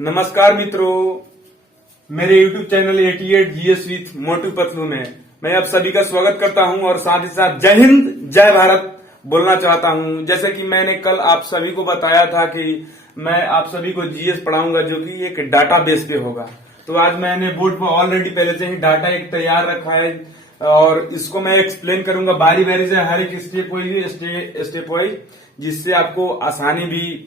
नमस्कार मित्रों, मेरे YouTube channel 88 GS with Motu Patlu में मैं आप सभी का स्वागत करता हूं और साथ ही साथ जय हिंद जय भारत बोलना चाहता हूं। जैसे कि मैंने कल आप सभी को बताया था कि मैं आप सभी को जीएस पढ़ाऊंगा जो कि एक डाटा बेस पे होगा। तो आज मैंने बोर्ड पर ऑलरेडी पहले से ही डाटा एक तैयार रखा है और इसको मैं एक्सप्लेन करूंगा बारी बारी से, हर एक स्टेप वाइज, जिससे आपको आसानी भी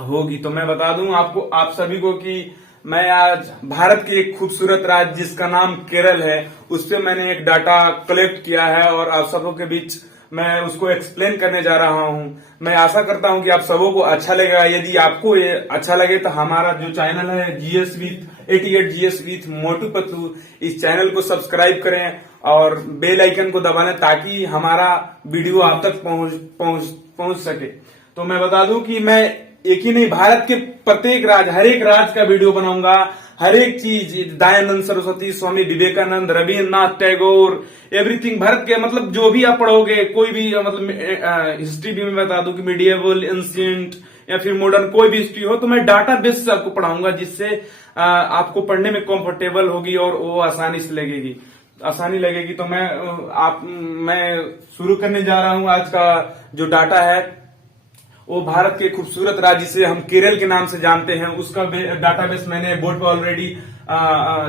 होगी। तो मैं बता दूं आपको, आप सभी को, कि मैं आज भारत के एक खूबसूरत राज्य जिसका नाम केरल है उस पे मैंने एक डाटा कलेक्ट किया है और आप सबों के बीच मैं उसको एक्सप्लेन करने जा रहा हूं। मैं आशा करता हूं कि आप सबों को अच्छा लगेगा। यदि आपको ये अच्छा लगे तो हमारा जो चैनल है GS with 88 GS with Motu Patlu, इस चैनल को सब्सक्राइब करें और बेल आइकन को दबाएं ताकि हमारा वीडियो आप तक पहुंच सके। तो मैं बता दूं कि मैं एक ही नहीं, भारत के प्रत्येक राज्य, हर एक राज्य का वीडियो बनाऊंगा। हर एक चीज, दयानंद सरस्वती, स्वामी विवेकानंद, रविन्द्रनाथ टैगोर, एवरीथिंग, भारत के मतलब जो भी आप पढ़ोगे, कोई भी मतलब हिस्ट्री भी मैं बता दूं कि मीडिएवल, एंशिएंट या फिर मॉडर्न, कोई भी हिस्ट्री हो, तो मैं डाटा बेस से आपको पढ़ाऊंगा जिससे आपको पढ़ने में कंफर्टेबल होगी और वो आसानी लगेगी। तो मैं शुरू करने जा रहा हूं। आज का जो डाटा है वो भारत के खूबसूरत राज्य से हम केरल के नाम से जानते हैं, उसका डाटाबेस मैंने बोर्ड पर ऑलरेडी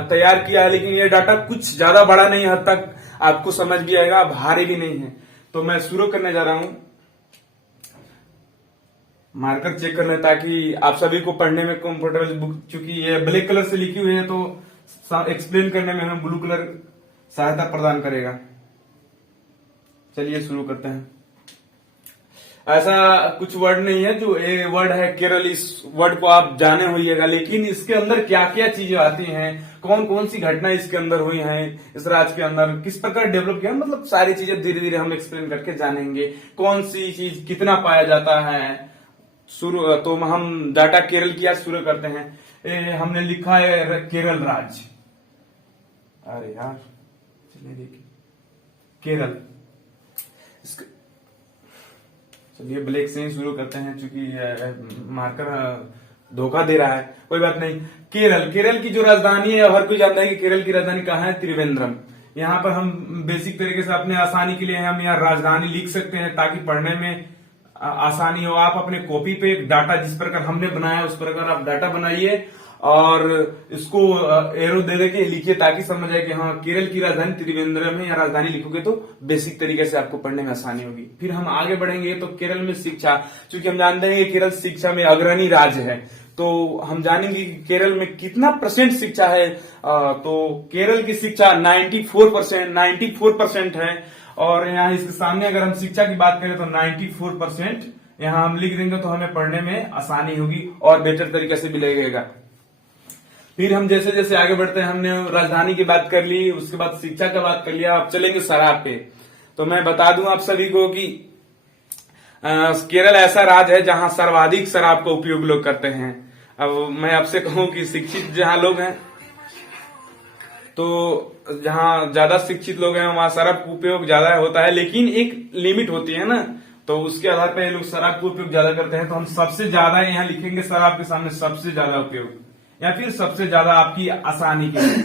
तैयार किया है। लेकिन ये डाटा कुछ ज्यादा बड़ा नहीं, हद तक आपको समझ भी आएगा, भारी भी नहीं है। तो मैं शुरू करने जा रहा हूं। मार्कर चेक कर लें ताकि आप सभी को पढ़ने में कंफर्टेबल। बुक चूंकि ये ब्लैक कलर से लिखी हुई है तो एक्सप्लेन करने में हमें ब्लू कलर सहायता प्रदान करेगा। चलिए शुरू करते हैं। ऐसा कुछ वर्ड नहीं है, जो ये वर्ड है केरल, इस वर्ड को आप जाने होइएगा, लेकिन इसके अंदर क्या क्या चीजें आती हैं, कौन कौन सी घटना इसके अंदर हुई हैं, इस राज्य के अंदर किस प्रकार डेवलप किया, मतलब सारी चीजें धीरे धीरे हम एक्सप्लेन करके जानेंगे। कौन सी चीज कितना पाया जाता है। शुरू तो हम डाटा केरल की आज शुरू करते हैं। हमने लिखा है केरल राज्य। अरे यार, चलिए देखिए केरल। चलिए ब्लैक से ही शुरू करते हैं, चूंकि मार्कर धोखा दे रहा है। कोई बात नहीं। केरल की जो राजधानी है, हर कोई जानता है कि केरल की राजधानी कहाँ है, त्रिवेंद्रम। यहाँ पर हम बेसिक तरीके से अपने आसानी के लिए हम यहाँ राजधानी लिख सकते हैं ताकि पढ़ने में आसानी हो। आप अपने कॉपी पे डाटा जिस प्रकार हमने बनाया उस प्रकार आप डाटा बनाइए और इसको एरो दे देके लिखिए ताकि समझ आए कि हाँ केरल की राजधानी त्रिवेंद्रम है। या राजधानी लिखोगे तो बेसिक तरीके से आपको पढ़ने में आसानी होगी। फिर हम आगे बढ़ेंगे तो केरल में शिक्षा, क्योंकि हम जानते हैं कि केरल शिक्षा में अग्रणी राज्य है, तो हम जानेंगे कि केरल में कितना % शिक्षा है। तो केरल की शिक्षा 94% है। और यहाँ इसके सामने अगर हम शिक्षा की बात करें तो 94% यहाँ हम लिख देंगे तो हमें पढ़ने में आसानी होगी और बेहतर तरीके से भी लगेगा। फिर हम जैसे जैसे आगे बढ़ते हैं, हमने राजधानी की बात कर ली, उसके बाद शिक्षा की बात कर लिया, अब चलेंगे शराब पे। तो मैं बता दूं आप सभी को कि केरल ऐसा राज्य है जहां सर्वाधिक शराब का उपयोग लोग करते हैं। अब मैं आपसे कहूं कि शिक्षित जहां लोग हैं, तो जहां ज्यादा शिक्षित लोग हैं वहां शराब का उपयोग ज्यादा होता है, लेकिन एक लिमिट होती है ना, तो उसके आधार पर लोग शराब का उपयोग ज्यादा करते हैं। तो हम सबसे ज्यादा यहाँ लिखेंगे शराब के सामने सबसे ज्यादा उपयोग, या फिर सबसे ज्यादा आपकी आसानी के लिए।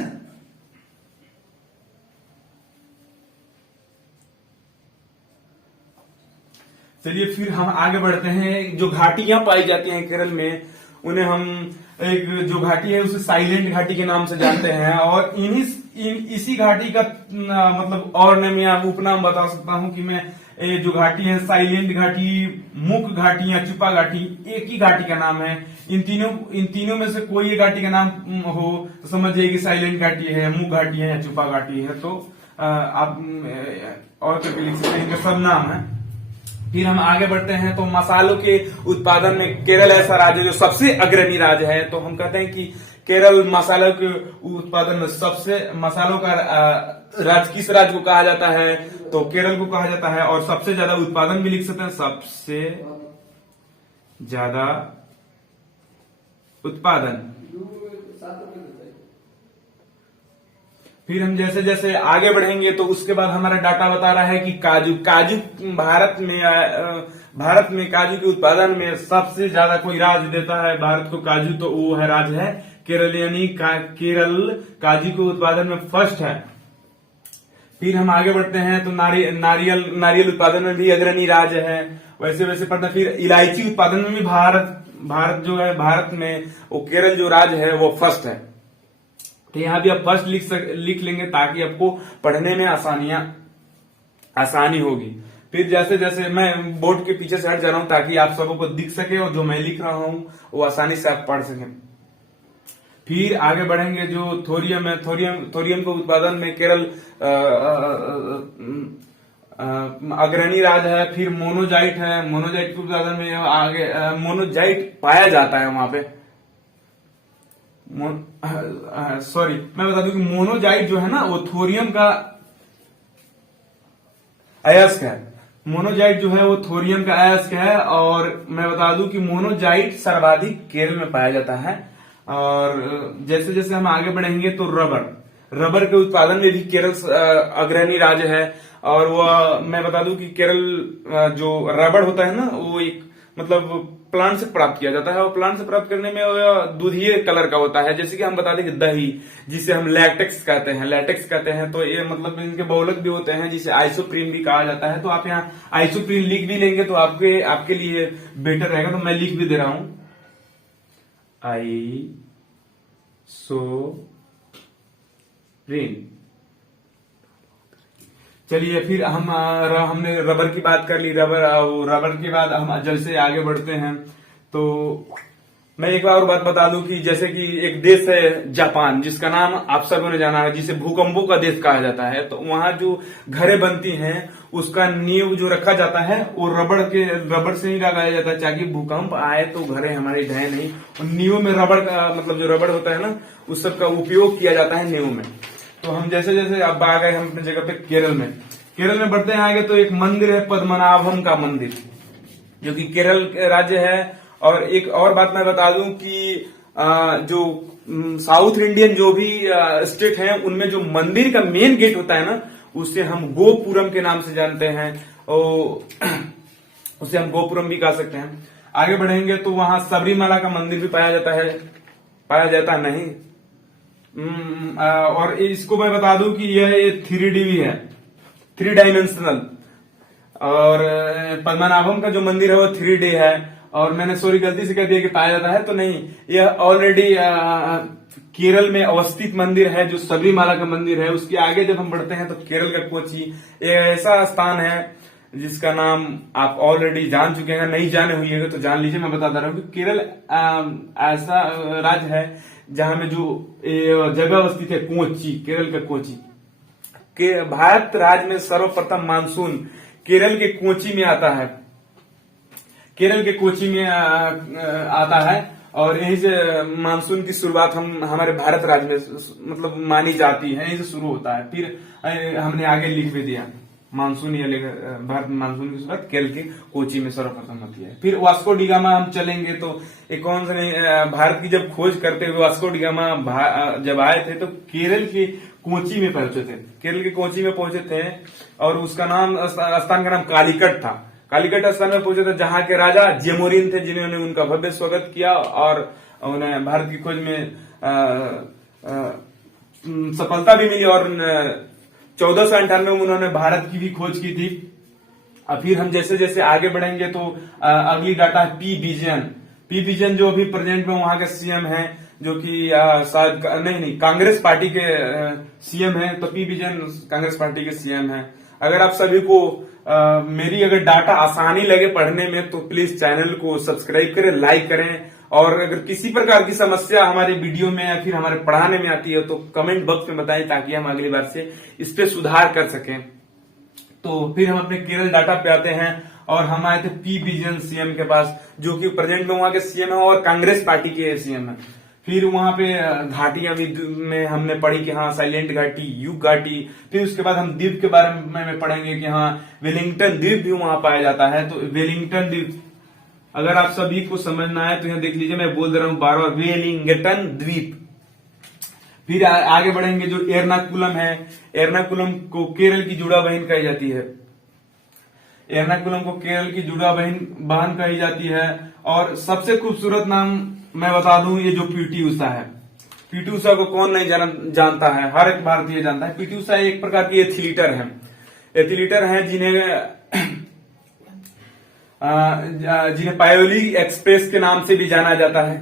चलिए फिर हम आगे बढ़ते हैं। जो घाटियां पाई जाती हैं केरल में, उन्हें हम एक जो घाटी है उसे साइलेंट घाटी के नाम से जानते हैं। और इसी घाटी का मतलब और नाम या उपनाम बता सकता हूं कि मैं जो घाटी है साइलेंट घाटी, मुख घाटी या चुपा घाटी, एक ही घाटी का नाम है। इन तीनों में से कोई एक घाटी का नाम हो तो समझिए कि साइलेंट घाटी है, मुख घाटी है या चुपा घाटी है। तो आप और तो लिख सकते हैं, इनके सब नाम है। फिर हम आगे बढ़ते हैं तो मसालों के उत्पादन में केरल ऐसा राज्य जो सबसे अग्रणी राज्य है। तो हम कहते हैं कि केरल मसालों के उत्पादन में सबसे, मसालों का राज्य किस राज्य को कहा जाता है, तो केरल को कहा जाता है। और सबसे ज्यादा उत्पादन भी लिख सकते हैं, सबसे ज्यादा उत्पादन। फिर हम जैसे जैसे आगे बढ़ेंगे तो उसके बाद हमारा डाटा बता रहा है कि काजू भारत में भारत में काजू के उत्पादन में सबसे ज्यादा कोई राज्य देता है भारत को काजू, तो वो है राज्य है केरल, यानी केरल काजू के उत्पादन में फर्स्ट है। फिर हम आगे बढ़ते हैं तो नारियल उत्पादन में भी अग्रणी राज्य है। वैसे वैसे पढ़ते, फिर इलायची उत्पादन में भी भारत जो है, भारत में वो केरल जो राज्य है वो फर्स्ट है। तो यहाँ भी आप फर्स्ट लिख लेंगे ताकि आपको पढ़ने में आसानी होगी। फिर जैसे जैसे मैं बोर्ड के पीछे से हट जा रहा हूं ताकि आप सबों को दिख सके और जो मैं लिख रहा हूं वो आसानी से आप पढ़ सकें। फिर आगे बढ़ेंगे जो थोरियम है, थोरियम के उत्पादन में केरल अग्रणी राज्य है। फिर मोनोजाइट है, मोनोजाइट के उत्पादन में आगे मोनोजाइट पाया जाता है वहां पे। सॉरी, मैं बता दूं कि मोनोजाइट जो है ना वो थोरियम का अयस्क है। मोनोजाइट जो है वो थोरियम का अयस्क है। और मैं बता दूं कि मोनोजाइट सर्वाधिक केरल में पाया जाता है। और जैसे जैसे हम आगे बढ़ेंगे तो रबर के उत्पादन में भी केरल अग्रणी राज्य है। और वह मैं बता दूं कि केरल जो रबर होता है ना वो एक मतलब प्लांट से प्राप्त किया जाता है। और प्लांट से प्राप्त करने में दूधिये कलर का होता है। जैसे कि हम बता दें कि दही, जिसे हम लैटेक्स कहते हैं, तो ये मतलब इनके बहुलक भी होते हैं जिसे आइसोप्रीन भी कहा जाता है। तो आप यहाँ आइसोप्रीन लिख भी लेंगे तो आपके लिए बेटर रहेगा। तो मैं लिख भी दे रहा हूं आइसोप्रीन। चलिए, फिर हमने रबर की बात कर ली। रबर के बाद हम जैसे आगे बढ़ते हैं तो मैं एक और बात बता दूं कि जैसे कि एक देश है जापान, जिसका नाम आप सबों ने जाना है, जिसे भूकंपों का देश कहा जाता है। तो वहां जो घरें बनती हैं उसका नींव जो रखा जाता है वो रबर से ही लगाया जाता है ताकि भूकंप आए तो घरें हमारी ढहे नहीं। और नींव में रबर का मतलब जो रबर होता है ना उस सब का उपयोग किया जाता है नींव में। तो हम जैसे जैसे अब आ गए हम अपनी जगह पे केरल में बढ़ते हैं आगे। तो एक मंदिर है पद्मनाभम का मंदिर, जो कि केरल राज्य है। और एक और बात मैं बता दूं कि जो साउथ इंडियन जो भी स्टेट हैं उनमें जो मंदिर का मेन गेट होता है ना उसे हम गोपुरम के नाम से जानते हैं। उसे हम गोपुरम भी कह सकते हैं। आगे बढ़ेंगे तो वहां सबरीमाला का मंदिर भी पाया जाता नहीं। और इसको मैं बता दूं कि यह 3D भी है, 3 डायमेंशनल। और पद्मनाभम का जो मंदिर है वो 3D है। और मैंने सॉरी गलती से कह दिया कि पाया जाता है, तो नहीं, यह ऑलरेडी केरल में अवस्थित मंदिर है जो सबरीमाला का मंदिर है। उसके आगे जब हम बढ़ते हैं तो केरल का कोची एक ऐसा स्थान है जिसका नाम आप ऑलरेडी जान चुके हैं। नहीं जाने हुई तो जान लीजिए, मैं बताता रहा हूं कि केरल ऐसा राज्य है जहां में जो जगह अवस्थित है कोची, केरल का कोची। भारत राज्य में सर्वप्रथम मानसून केरल के कोची में आता है। और यहीं से मानसून की शुरुआत हमारे भारत राज्य में मतलब मानी जाती है, यहीं से शुरू होता है। फिर हमने आगे लिख भी दिया मानसून, भारत में मानसून की शुरुआत केरल के कोची में सर्वप्रथम होती है। फिर वास्को डी गामा हम चलेंगे तो एक कौन सा नहीं, भारत की जब खोज करते हुए वास्को डी गामा जब आए थे तो केरल के कोची में पहुंचे थे। और उसका नाम, स्थान का नाम कालीकट था। कालीकट स्थान में पहुंचे थे जहां के राजा जेमोरिन थे, जिन्होंने उनका भव्य स्वागत किया और उन्हें भारत की खोज में सफलता भी मिली। और 1498 में उन्होंने भारत की भी खोज की थी। अब फिर हम जैसे जैसे आगे बढ़ेंगे तो अगली डाटा है पी विजन जो अभी प्रेजेंट में वहां के सीएम है, जो कि शायद नहीं कांग्रेस पार्टी के सीएम है। तो पी विजन कांग्रेस पार्टी के सीएम है। अगर आप सभी को मेरी अगर डाटा आसानी लगे पढ़ने में तो प्लीज चैनल को सब्सक्राइब करें, लाइक करें। और अगर किसी प्रकार की समस्या हमारे वीडियो में या फिर हमारे पढ़ाने में आती है तो कमेंट बॉक्स में बताएं ताकि हम अगली बार से इस पे सुधार कर सकें। तो फिर हम अपने केरल डाटा पे आते हैं और हम आए थे पी विजन सीएम के पास, जो कि प्रेजेंट में वहां के सीएम है और कांग्रेस पार्टी के सीएम है। फिर वहां पे घाटियां भी में हमने पढ़ी कि हाँ साइलेंट घाटी, युग घाटी। फिर उसके बाद हम द्वीप के बारे में पढ़ेंगे कि हाँ वेलिंगटन द्वीप भी वहां पाया जाता है। तो वेलिंगटन द्वीप अगर आप सभी को समझना है तो यहाँ देख लीजिए, मैं बोल दे रहा हूं बार बार, वेलिंगटन द्वीप। फिर आगे बढ़ेंगे जो एर्नाकुलम है, एर्नाकुलम को केरल की जुड़ा बहन कही जाती है। एर्नाकुलम को केरल की जुड़ा बहन कही जाती है। और सबसे खूबसूरत नाम मैं बता दूं, ये जो पीटी उषा है। पीटी उषा को कौन नहीं जानता है, हर एक भारतीय जानता है। पीटी उषा एक प्रकार की एथलीटर है, जिन्हें पायोली एक्सप्रेस के नाम से भी जाना जाता है।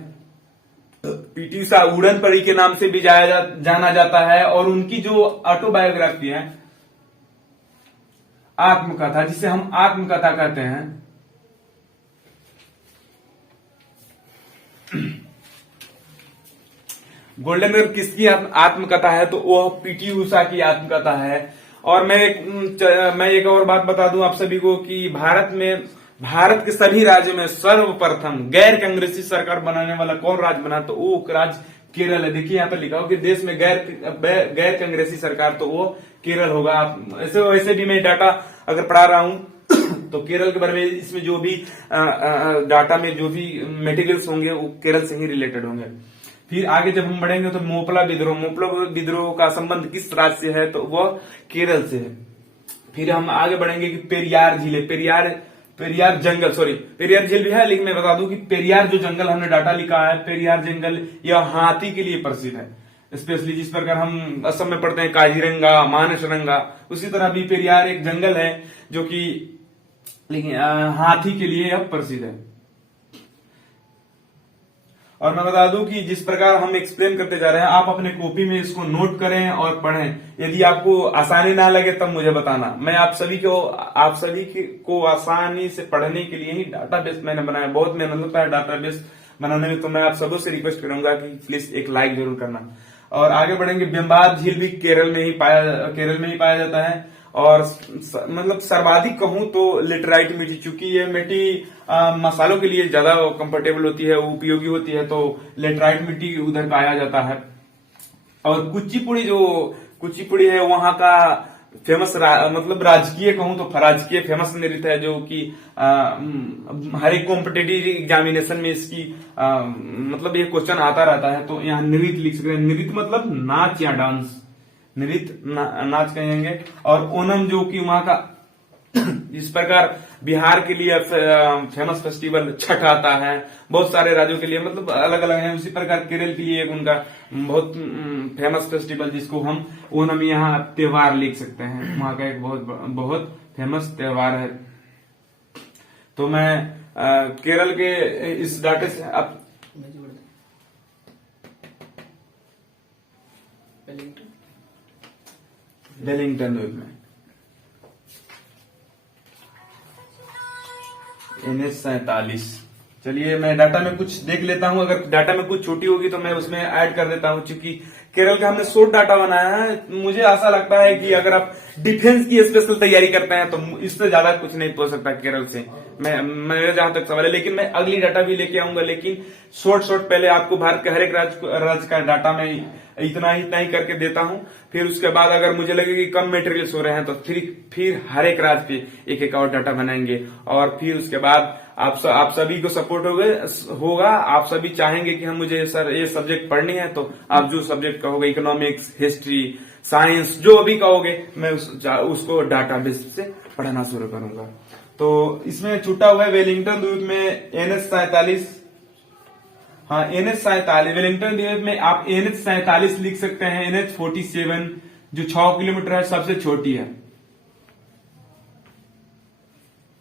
पीटी उषा उड़न परी के नाम से भी जाना जाता है। और उनकी जो ऑटोबायोग्राफी है, आत्मकथा, जिसे हम आत्मकथा कहते हैं, गोल्डन गर्ल किसकी आत्मकथा है, तो वह पीटी उषा की आत्मकथा है। और मैं एक और बात बता दूं आप सभी को कि भारत के सभी राज्यों में सर्वप्रथम गैर कांग्रेसी सरकार बनाने वाला कौन राज्य बना, तो वो राज्य केरल है। देखिए यहाँ पे लिखा हो कि देश में गैर कांग्रेसी सरकार, तो वो केरल होगा। आप वैसे भी मैं डाटा अगर पढ़ा रहा हूं तो केरल के बारे में इसमें जो भी डाटा में जो भी मटेरियल्स होंगे वो केरल से ही रिलेटेड होंगे। फिर आगे जब हम बढ़ेंगे तो मोपला विद्रोह का संबंध किस राज्य से है, तो वह केरल से है। फिर हम आगे बढ़ेंगे कि पेरियार झील है, पेरियार झील भी है, लेकिन मैं बता दूं कि पेरियार जो जंगल हमने डाटा लिखा है, पेरियार जंगल यह हाथी के लिए प्रसिद्ध है। स्पेशली जिस प्रकार हम असम में पढ़ते हैं काजीरंगा, मानसरंगा, उसी तरह भी पेरियार एक जंगल है जो कि लेकिन हाथी के लिए यह प्रसिद्ध है। और मैं बता दूं कि जिस प्रकार हम एक्सप्लेन करते जा रहे हैं, आप अपने कॉपी में इसको नोट करें और पढ़ें। यदि आपको आसानी ना लगे तब मुझे बताना। मैं आप सभी को आसानी से पढ़ने के लिए ही डाटाबेस मैंने बनाया। बहुत मेहनत होता है डाटाबेस बनाने में, तो मैं आप सबों से रिक्वेस्ट करूंगा कि प्लीज एक लाइक जरूर करना। और आगे बढ़ेंगे, बेम्बाद झील भी केरल में ही पाया जाता है। और मतलब सर्वाधिक कहूं तो लेटराइट मिट्टी, चूंकि ये मिट्टी मसालों के लिए ज्यादा कंफर्टेबल होती है, उपयोगी होती है, तो लेटराइट मिट्टी उधर पाया जाता है। और कुचिपुड़ी है वहां का फेमस मतलब राजकीय कहूं तो राजकीय फेमस नृत्य है, जो कि हर एक कॉम्पिटेटिव एग्जामिनेशन में इसकी मतलब ये क्वेश्चन आता रहता है। तो यहाँ नृत्य लिख सकते हैं। नृत्य मतलब नाच या डांस, नृत्य नाच कहेंगे। और ओनम जो कि वहां का इस प्रकार बिहार के लिए फेमस फेस्टिवल छठ आता है, बहुत सारे राज्यों के लिए मतलब अलग अलग है। उसी प्रकार केरल के लिए एक उनका बहुत फेमस फेस्टिवल जिसको हम ओनम यहाँ त्योहार लिख सकते हैं, वहां का एक बहुत फेमस त्योहार है। तो मैं केरल के इस डाटे से आप वेलिंगटन में NH47। चलिए मैं डाटा में कुछ देख लेता हूं, अगर डाटा में कुछ छोटी होगी तो मैं उसमें ऐड कर देता हूं। चूंकि केरल का हमने शॉर्ट डाटा बनाया है, मुझे आशा लगता है कि अगर आप डिफेंस की स्पेशल तैयारी करते हैं तो इससे ज्यादा कुछ नहीं पूछ सकता केरल से, मेरा जहां तक सवाल है। लेकिन मैं अगली डाटा भी लेके आऊंगा, लेकिन शॉर्ट पहले आपको भारत के हर एक राज्य का डाटा में इतना ही करके देता हूं। फिर उसके बाद अगर मुझे लगे कि कम मटेरियल्स हो रहे हैं तो फिर हर एक राज्य पे एक और डाटा बनाएंगे। और फिर उसके बाद आप सभी को सपोर्ट होगा। आप सभी चाहेंगे कि हम मुझे सर ये सब्जेक्ट पढ़नी है, तो आप जो सब्जेक्ट कहोगे, इकोनॉमिक्स, हिस्ट्री, साइंस, जो भी कहोगे, मैं उसको डाटाबेस से पढ़ना शुरू करूंगा। तो इसमें छूटा हुआ है वेलिंगटन द्वीप में NH47। हाँ, NH47 वेलिंगटन द्वीप में आप NH47 लिख सकते हैं। NH47 जो 6 किलोमीटर है, सबसे छोटी है,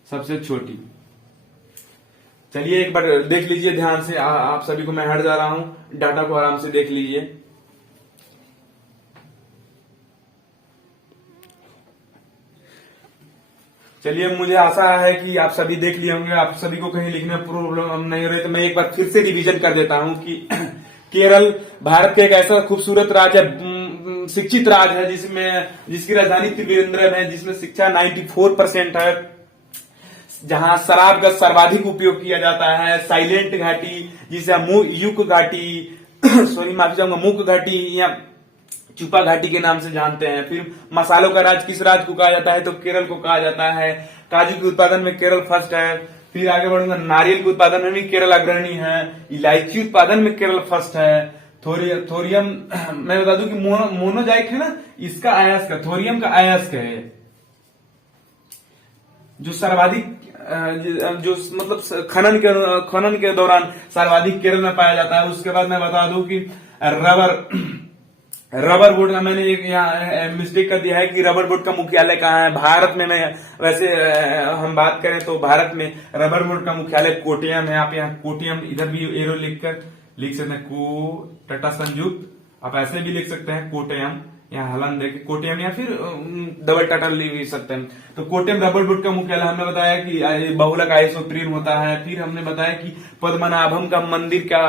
सबसे छोटी। चलिए एक बार देख लीजिए ध्यान से, आप सभी को मैं हट जा रहा हूं, डाटा को आराम से देख लीजिए। चलिए मुझे आशा है कि आप सभी देख लिए होंगे, आप सभी को कहीं लिखने में प्रॉब्लम नहीं हो रही। तो मैं एक बार फिर से रिवीजन कर देता हूं कि केरल भारत का एक ऐसा खूबसूरत राज्य है, शिक्षित राज्य है, जिसकी राजधानी त्रिवेंद्रम है, जिसमें शिक्षा 94% है, जहां शराब का सर्वाधिक उपयोग किया जाता है। साइलेंट घाटी, जिसे हम युक घाटी माफी चाहूंगा, मुक घाटी या चुपा घाटी के नाम से जानते हैं। फिर मसालों का राज्य किस राज्य को कहा जाता है, तो केरल को कहा जाता है। काजू के उत्पादन में केरल फर्स्ट है। फिर आगे बढ़ूंगा, नारियल के उत्पादन में भी केरल अग्रणी है। इलायची उत्पादन में केरल फर्स्ट है। थोरियम मैं बता दूं कि मोनोजाइट है ना, इसका अयस्क, थोरियम का अयस्क है। जो सर्वाधिक जो मतलब खनन के दौरान सर्वाधिक केरल में पाया जाता है। उसके बाद मैं बता दूं कि रबर बोर्ड का मैंने एक यहाँ मिस्टेक कर दिया है कि रबर बोर्ड का मुख्यालय कहाँ है भारत में। मैं वैसे हम बात करें तो भारत में रबर बोर्ड का मुख्यालय कोट्टयम है। आप यहाँ कोट्टयम इधर भी एरो लिख सकते हैं, को टाटा संयुक्त, आप ऐसे भी लिख सकते हैं कोट्टयम, यहाँ हलन देके कोट्टयम, या फिर डबल टाटा लिख सकते हैं। तो कोट्टयम रबर बोर्ड का मुख्यालय। हमने बताया कि बहुलक आइसोप्रीन होता है। फिर हमने बताया कि पद्मनाभम का मंदिर का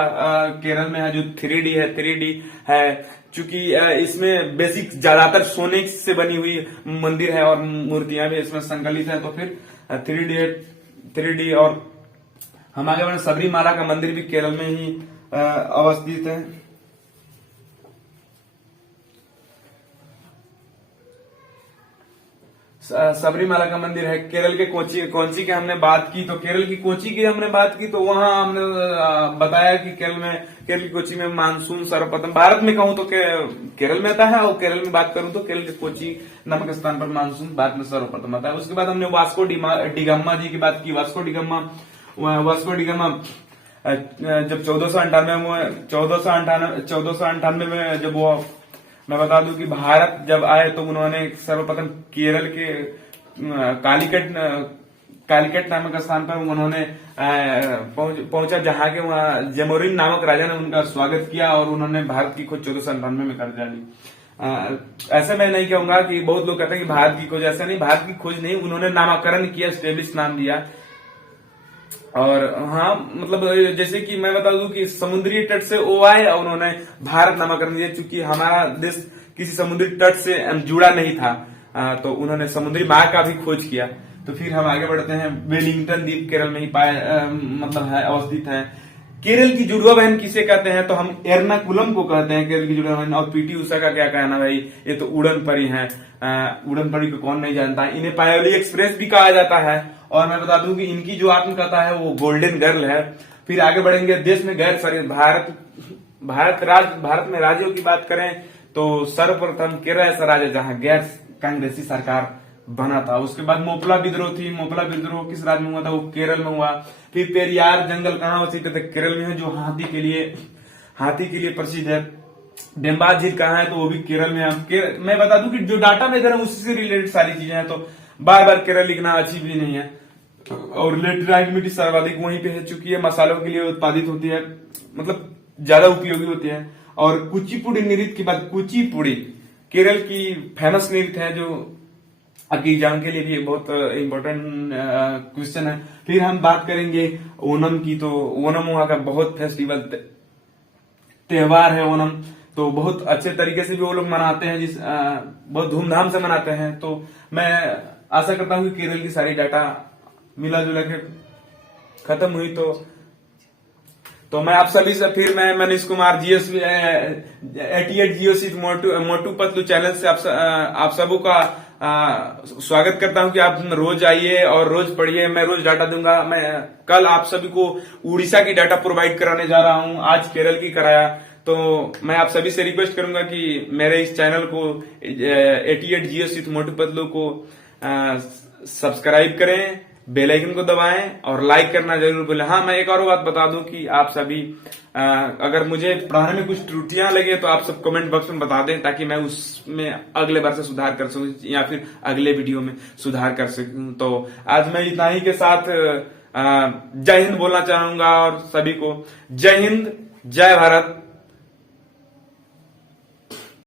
केरल में है, जो 3D है, 3D है, चूंकि इसमें बेसिक ज्यादातर सोने से बनी हुई मंदिर है और मूर्तियां भी इसमें संकलित है, तो फिर 3D। और हम आगे बढ़े, सबरीमाला का मंदिर भी केरल में ही अवस्थित है। सबरीमाला का मंदिर है। केरल के कोची की हमने बात की, तो केरल की कोची की हमने बात की, तो वहां हमने बताया कि केरल की कोची में मानसून सर्वप्रथम, भारत में कहूं तो केरल में आता है, और केरल में बात करूं तो केरल के कोची नामक स्थान पर मानसून भारत में सर्वप्रथम आता है। उसके बाद हमने वास्को डिगामा जी की बात की। वास्को डिगामा जब 1498 में जब वो, मैं बता दूं कि भारत जब आए तो उन्होंने सर्वप्रथम केरल के कालीकट नामक स्थान पर उन्होंने पहुंचा, जहां के वहां जमोरिन नामक राजा ने उनका स्वागत किया और उन्होंने भारत की खोज 1498 में कर डाली। ऐसे मैं नहीं कहूंगा कि बहुत लोग कहते हैं कि भारत की खोज, ऐसा नहीं, भारत की खोज नहीं, उन्होंने नामकरण किया, स्टेब्लिश नाम दिया। और हाँ, मतलब जैसे कि मैं बता दूं कि समुद्री तट से वो आए और उन्होंने भारत नामकरण दिया, क्योंकि हमारा देश किसी समुद्री तट से जुड़ा नहीं था, तो उन्होंने समुद्री मार्ग का भी खोज किया। तो फिर हम आगे बढ़ते हैं। वेलिंगटन द्वीप केरल में ही मतलब है, अवस्थित है। केरल की जुड़वा बहन किसे कहते हैं, तो हम एर्नाकुलम को कहते हैं केरल की जुड़वा बहन। और पीटी उषा का क्या कहना भाई, ये तो उड़न परी है। उड़न परी को कौन नहीं जानता। इन्हें पायोली एक्सप्रेस भी कहा जाता है। और मैं बता दूं कि इनकी जो आत्मकथा है वो गोल्डन गर्ल है। फिर आगे बढ़ेंगे। देश में गैर भारत में राज्यों की बात करें तो सर्वप्रथम केरल ऐसा राज्य जहां गैर कांग्रेसी सरकार बना था। उसके बाद मोपला विद्रोह थी। मोपला विद्रोह किस राज्य में हुआ था, वो केरल में हुआ। फिर पेरियार जंगल कहाँ स्थित है, केरल में है, जो हाथी के लिए प्रसिद्ध है। डेम्बाज झील कहाँ है, तो वो भी केरल में है। मैं बता दूं कि जो डाटा में दे रहा हूं उससे रिलेटेड सारी चीजें हैं, तो बार बार केरल लिखना अच्छी भी नहीं है। और लेटराइट मिट्टी सर्वाधिक वहीं पे है, चूंकि ये मसालों के लिए उत्पादित होती है, मतलब ज्यादा उपयोगी होती है। और कुचिपुड़ी नृत्य की बात, कुचिपुड़ी केरल की फेमस नृत्य है, जो आपके एग्जाम के लिए भी बहुत इंपॉर्टेंट क्वेश्चन है। फिर हम बात करेंगे ओणम की, तो ओणम वहां का बहुत फेस्टिवल त्योहार है ओणम, तो बहुत अच्छे तरीके से भी वो लोग मनाते हैं, बहुत धूमधाम से मनाते हैं। तो मैं आशा करता हूं कि केरल की सारी डाटा मिला जुला के खत्म हुई। तो मैं आप सभी से फिर मैं Manish Kumar GSV 88 GOC Motu Patlu channel से आप सबों का स्वागत करता हूं कि आप रोज आइए और रोज पढ़िए। मैं रोज डाटा दूंगा। मैं कल आप सभी को उड़ीसा की डाटा प्रोवाइड कराने जा रहा हूं, आज केरल की कराया। तो मैं आप सभी से रिक्वेस्ट करूंगा कि मेरे इस चैनल को 88 GOC मोटू पतलू को सब्सक्राइब करें, बेल आइकन को दबाएं और लाइक करना जरूर भूलें। हाँ, मैं एक और बात बता दूं कि आप सभी अगर मुझे पढ़ाने में कुछ त्रुटियां लगे तो आप सब कमेंट बॉक्स में बता दें, ताकि मैं उसमें अगले बार से सुधार कर सकूं या फिर अगले वीडियो में सुधार कर सकूं। तो आज मैं इतना ही के साथ जय हिंद बोलना चाहूंगा और सभी को जय हिंद, जय भारत।